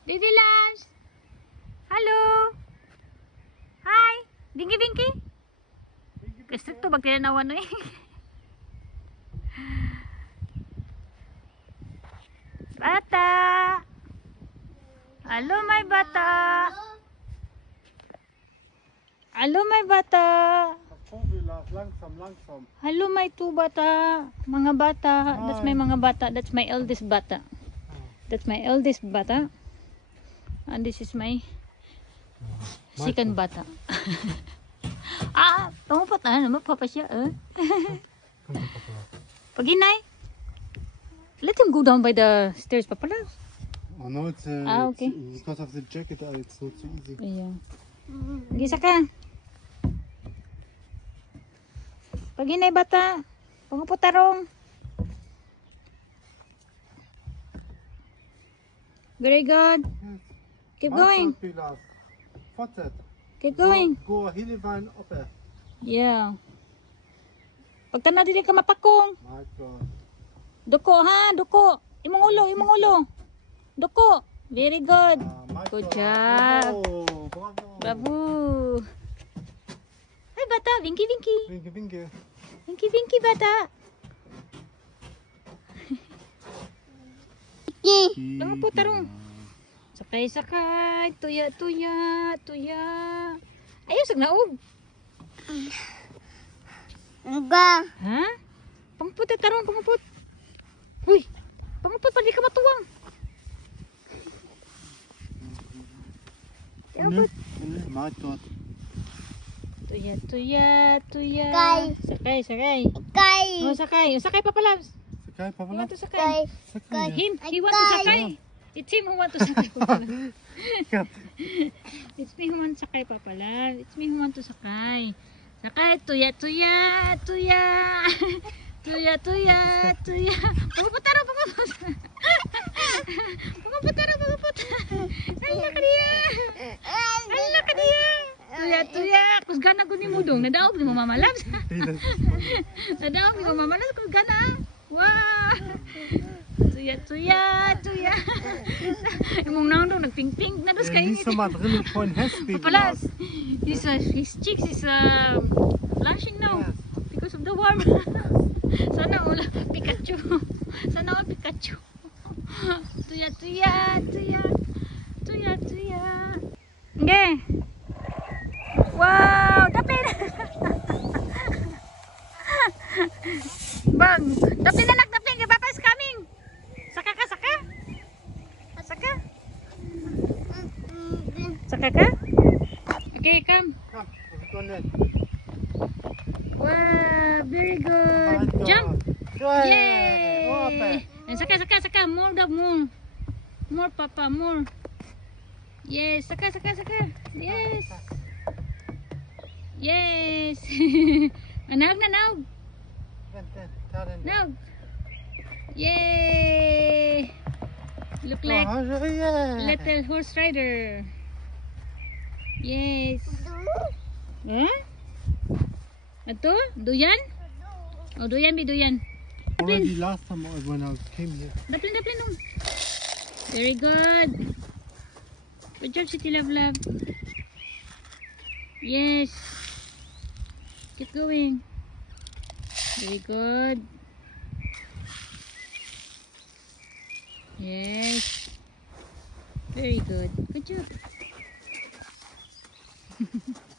Baby Lance. Hello. Hi. Binky Binky. Gusto to bag tinanawan no eh. Bata. Hello my bata. Hello my bata. Hello my two bata. Mga bata. That's my mga bata. That's my eldest bata. That's my eldest bata. And this is my second bata. Pangupot na naman papa siya. Paginay. Let him go down by the stairs, Papa. Oh no, it's okay. It's because of the jacket. It's not so easy. Yeah. Gisa ka. Paginay bata. Pangupot tarong. Very good. Keep going. Keep going. Go hilifine up. Yeah. Pagtanaw dili ka mapakong. My God. Duko ha, duko. Imong ulo. Duko. Very good. Good job. Bravo. Bravo. Ay bata, Binky Binky. Binky. Binky Binky bata. Mga po tarong. Sakay. Tuya. Ayaw sag naog. Enggak. Ha? Pangput tarong, pangput. Uy, pangput pa di ka matuwang. My God. Tuya. Sakay. Oh, sakay Papa Labs. Sakay, Papa You want Labs. to sakay? Sakay. He want to sakay. It's him who want to sakay, Papa Labs. It's me who want to sakay, Papa Labs. It's me who want to sakay. Sakay, tuya. Pagupot. Ala ka dia. Tuya. Kusgana ko ni Mudong. Nadaog ni mo Mama Labs. Nadaog ni mo Mama Labs. Kusgana. Wow. Tuya. Imong naon daw nagping-pink na dos kay. Niet zomaar drillen voor een hespeed. Papa Labs. His cheeks is flashing now because of the warm. Sana all Pikachu. Tuya. Okay. Wow, dapin. Bang, dapin kay Papa is coming. Saka ka. Saka ka? Okay, come. Wow, very good. Jump. Yay! And saka. More, Papa, more. Yes, saka. Yes. Naog. Naog. Yay! Look like little horse rider. Yes. Huh? Ato? Duyan? Oh, duyan. Already last time when I came here. Daplin. Very good. Good job, City Love. Yes. Keep going. Very good. Yes. Very good. Good job.